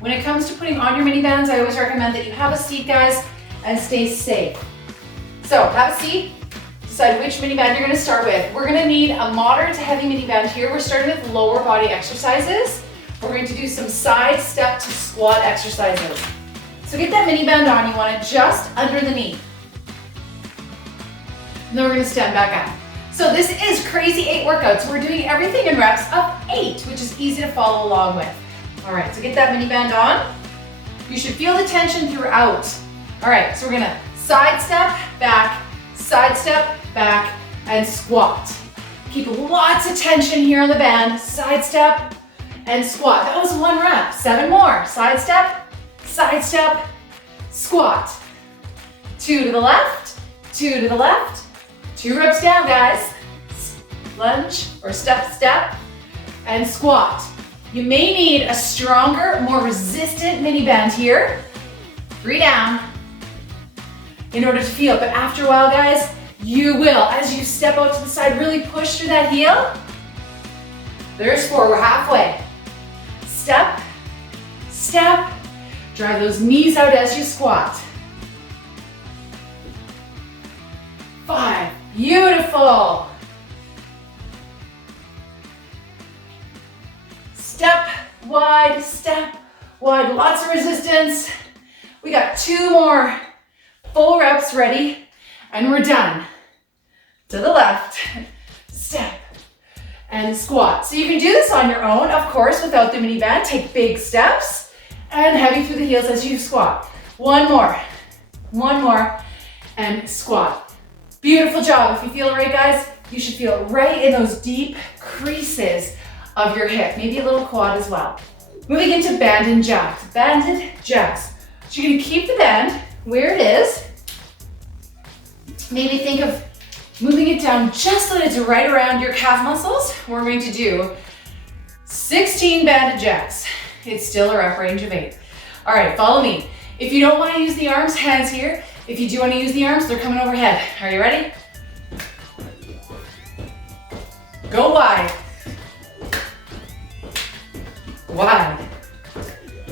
When it comes to putting on your mini bands, I always recommend that you have a seat, guys, and stay safe. So have a seat, decide which mini band you're gonna start with. We're gonna need a moderate to heavy mini band here. We're starting with lower body exercises. We're going to do some side step to squat exercises. So get that mini band on, you want it just under the knee. And then we're gonna stand back up. So this is crazy 8 workouts. We're doing everything in reps of 8, which is easy to follow along with. All right, so get that mini band on. You should feel the tension throughout. All right, so we're gonna side step, back, and squat. Keep lots of tension here on the band. Side step and squat. That was 1 rep. 7 more. Side step, squat. 2 to the left, 2 to the left. 2 reps down, guys. Lunge or step, and squat. You may need a stronger, more resistant mini band here. 3 down in order to feel it. But after a while, guys, you will, as you step out to the side, really push through that heel. There's 4, we're halfway. Step, drive those knees out as you squat. 5, beautiful. Step wide, lots of resistance. We got 2 more full reps ready, and we're done. To the left, step, and squat. So you can do this on your own, of course, without the mini band. Take big steps, and heavy through the heels as you squat. 1 more, and squat. Beautiful job. If you feel it right, guys, you should feel it right in those deep creases of your hip, maybe a little quad as well. Moving into banded jacks. So you're gonna keep the band where it is. Maybe think of moving it down just so that it's right around your calf muscles. We're going to do 16 banded jacks. It's still a rep range of 8. All right, follow me. If you don't want to use the arms, hands here. If you do want to use the arms, they're coming overhead. Are you ready? Go wide.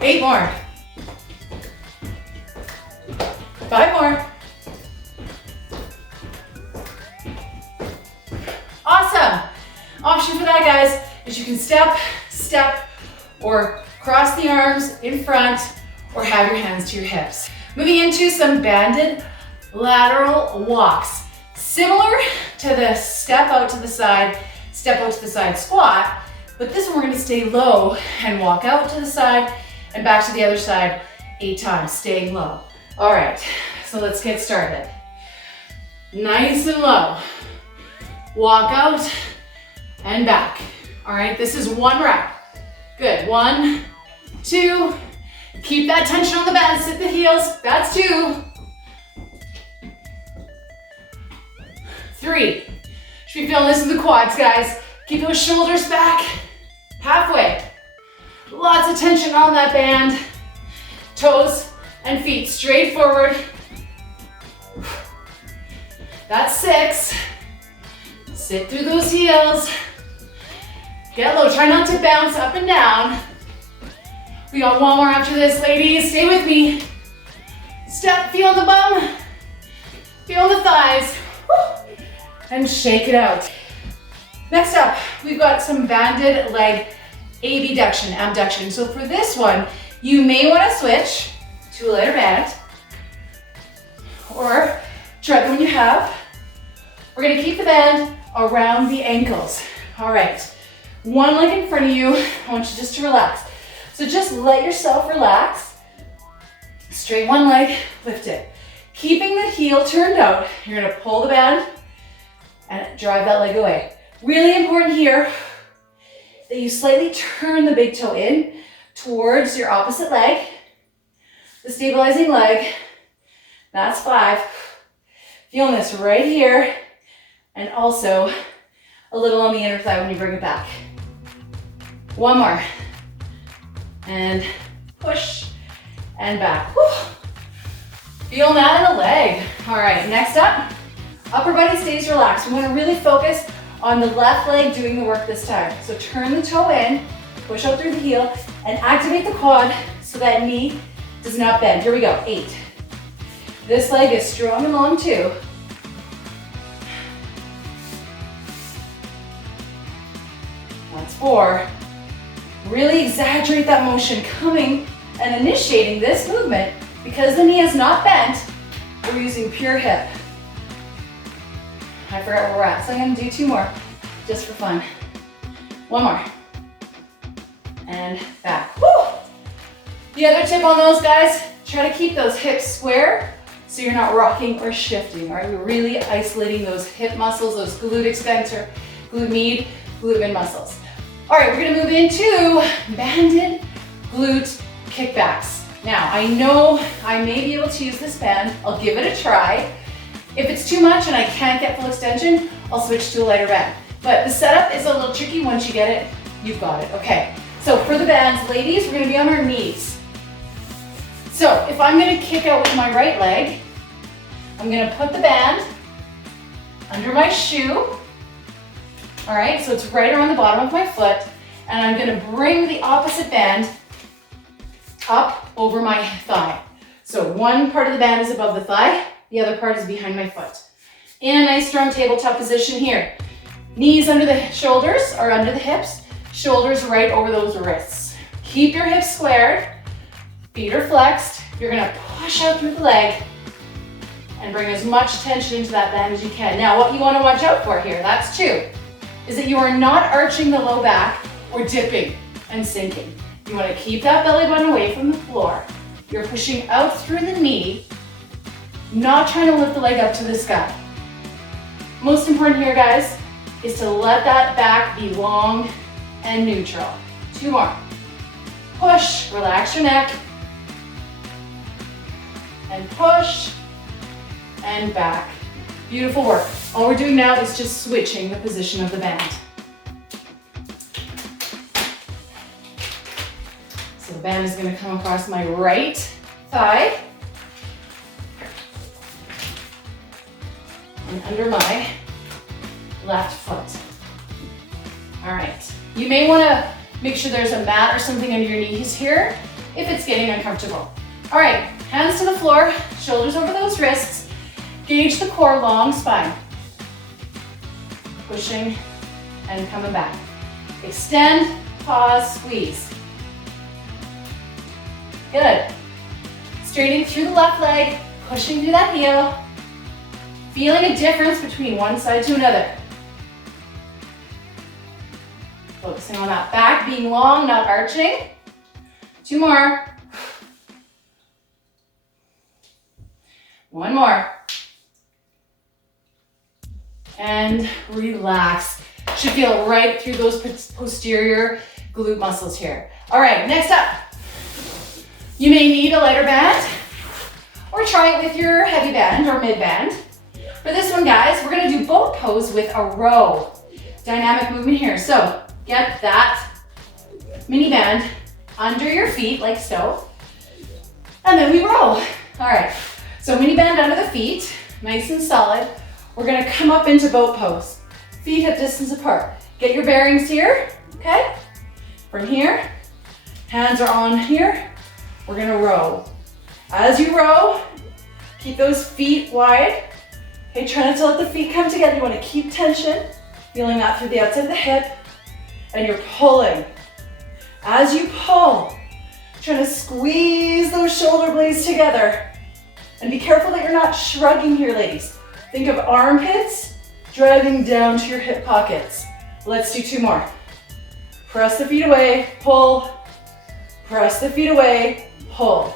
8 more. 5 more. Awesome. Option for that, guys, is you can step, or cross the arms in front, or have your hands to your hips. Moving into some banded lateral walks. Similar to the step out to the side squat, but this one we're gonna stay low and walk out to the side and back to the other side 8 times, staying low. All right, so let's get started. Nice and low. Walk out and back. All right, this is 1 rep. Good, 1, 2. Keep that tension on the band, sit the heels, that's 2. 3. Should be feeling this in the quads, guys. Keep those shoulders back, halfway. Lots of tension on that band. Toes and feet straight forward. That's 6. Sit through those heels. Get low, try not to bounce up and down. We got 1 more after this, ladies. Stay with me. Step, feel the bum. Feel the thighs. And shake it out. Next up, we've got some banded leg abduction. So for this one, you may want to switch to a lighter band, or try the one you have. We're gonna keep the band around the ankles. All right, 1 leg in front of you. I want you just to relax. So just let yourself relax. Straight 1 leg, lift it. Keeping the heel turned out, you're gonna pull the band and drive that leg away. Really important here that you slightly turn the big toe in towards your opposite leg, the stabilizing leg. That's 5. Feeling this right here, and also a little on the inner thigh when you bring it back. 1 more. And push and back. Whew. Feeling that in the leg. All right, next up, upper body stays relaxed. We want to really focus on the left leg doing the work this time. So turn the toe in, push out through the heel, and activate the quad so that knee does not bend. Here we go, 8. This leg is strong and long too. That's 4. Really exaggerate that motion coming and initiating this movement because the knee is not bent. We're using pure hip. I forgot where we're at, so I'm gonna do 2 more just for fun. 1 more. And back. Woo! The other tip on those, guys, try to keep those hips square so you're not rocking or shifting, all right? We're really isolating those hip muscles, those glute extensor, glute med, glute mid muscles. All right, we're gonna move into banded glute kickbacks. Now, I know I may be able to use this band. I'll give it a try. If it's too much and I can't get full extension, I'll switch to a lighter band. But the setup is a little tricky. Once you get it, you've got it. Okay, so for the bands, ladies, we're gonna be on our knees. So if I'm gonna kick out with my right leg, I'm gonna put the band under my shoe. All right, so it's right around the bottom of my foot, and I'm gonna bring the opposite band up over my thigh. So one part of the band is above the thigh, the other part is behind my foot. In a nice strong tabletop position here. Knees under the shoulders or under the hips, shoulders right over those wrists. Keep your hips squared, feet are flexed. You're gonna push out through the leg and bring as much tension into that band as you can. Now, what you wanna watch out for here, that's 2, is that you are not arching the low back or dipping and sinking. You wanna keep that belly button away from the floor. You're pushing out through the knee, not trying to lift the leg up to the sky. Most important here, guys, is to let that back be long and neutral. 2 more. Push, relax your neck. And push, and back. Beautiful work. All we're doing now is just switching the position of the band. So the band is gonna come across my right thigh and under my left foot. All right. You may wanna make sure there's a mat or something under your knees here if it's getting uncomfortable. All right, hands to the floor, shoulders over those wrists. Gauge the core, long spine. Pushing and coming back. Extend, pause, squeeze. Good. Straightening through the left leg, pushing through that heel. Feeling a difference between one side to another. Focusing on that back being long, not arching. 2 more. 1 more. And relax. Should feel right through those posterior glute muscles here. All right, next up. You may need a lighter band or try it with your heavy band or mid band. For this one, guys, we're gonna do boat pose with a row. Dynamic movement here. So get that mini band under your feet like so, and then we roll. All right, so mini band under the feet, nice and solid. We're gonna come up into boat pose. Feet hip distance apart. Get your bearings here, okay? From here, hands are on here. We're gonna row. As you row, keep those feet wide. Okay, try not to let the feet come together. You wanna keep tension, feeling that through the outside of the hip, and you're pulling. As you pull, trying to squeeze those shoulder blades together. And be careful that you're not shrugging here, ladies. Think of armpits driving down to your hip pockets. Let's do 2 more. Press the feet away, pull. Press the feet away, pull.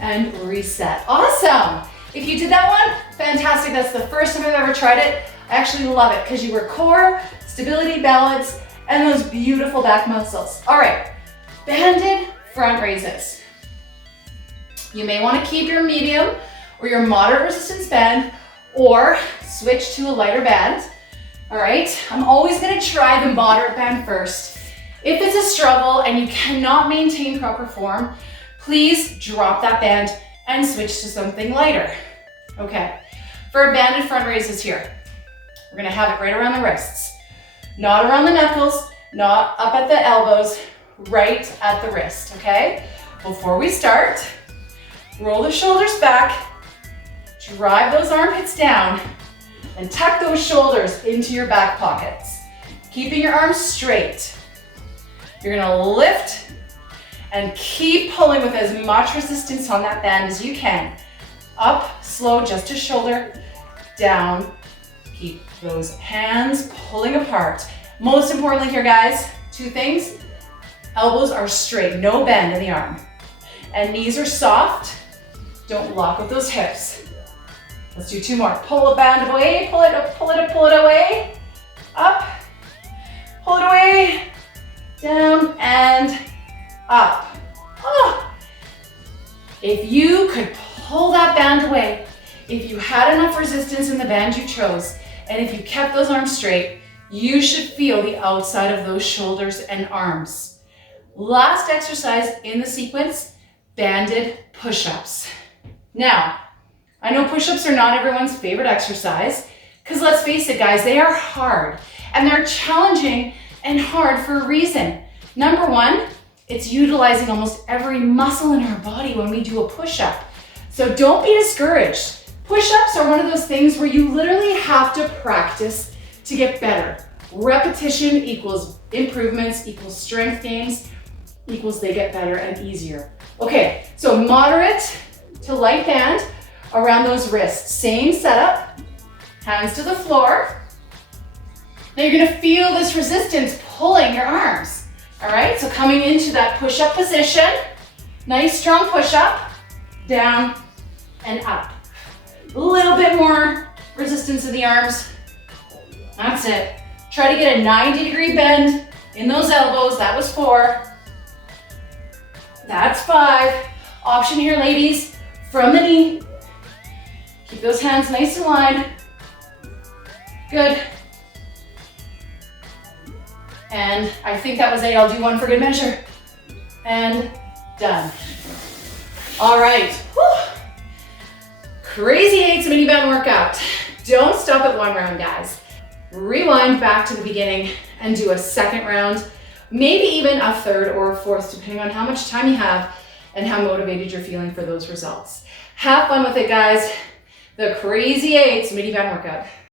And reset. Awesome. If you did that one, fantastic. That's the first time I've ever tried it. I actually love it because you work core, stability, balance, and those beautiful back muscles. All right, banded front raises. You may want to keep your medium or your moderate resistance band or switch to a lighter band. All right, I'm always going to try the moderate band first. If it's a struggle and you cannot maintain proper form, please drop that band and switch to something lighter. Okay, for banded front raises here, we're gonna have it right around the wrists, not around the knuckles, not up at the elbows, right at the wrist, okay? Before we start, roll the shoulders back, drive those armpits down, and tuck those shoulders into your back pockets. Keeping your arms straight. You're gonna lift and keep pulling with as much resistance on that band as you can. Up, slow, just a shoulder, down. Keep those hands pulling apart. Most importantly here, guys, two things. Elbows are straight, no bend in the arm. And knees are soft. Don't lock with those hips. Let's do two more. Pull a band away, pull it up, pull it up, pull it away. Up, pull it away, down and up. Oh. If you could pull that band away, if you had enough resistance in the band you chose, and if you kept those arms straight, you should feel the outside of those shoulders and arms. Last exercise in the sequence, banded push-ups. Now, I know push-ups are not everyone's favorite exercise, because let's face it, guys, they are hard, and they're challenging and hard for a reason. Number one, it's utilizing almost every muscle in our body when we do a push-up. So don't be discouraged. Push-ups are one of those things where you literally have to practice to get better. Repetition equals improvements, equals strength gains, equals they get better and easier. Okay, so moderate to light band around those wrists. Same setup, hands to the floor. Now you're gonna feel this resistance pulling your arms. All right, so coming into that push-up position, nice strong push-up, down and up. A little bit more resistance in the arms. That's it. Try to get a 90-degree bend in those elbows. That was 4. That's 5. Option here, ladies, from the knee. Keep those hands nice and wide. Good. And I think that was 8. I'll do 1 for good measure. And done. All right. Whew. Crazy 8's mini band workout. Don't stop at 1 round, guys. Rewind back to the beginning and do a 2nd round, maybe even a 3rd or a 4th, depending on how much time you have and how motivated you're feeling for those results. Have fun with it, guys. The Crazy 8's mini band workout.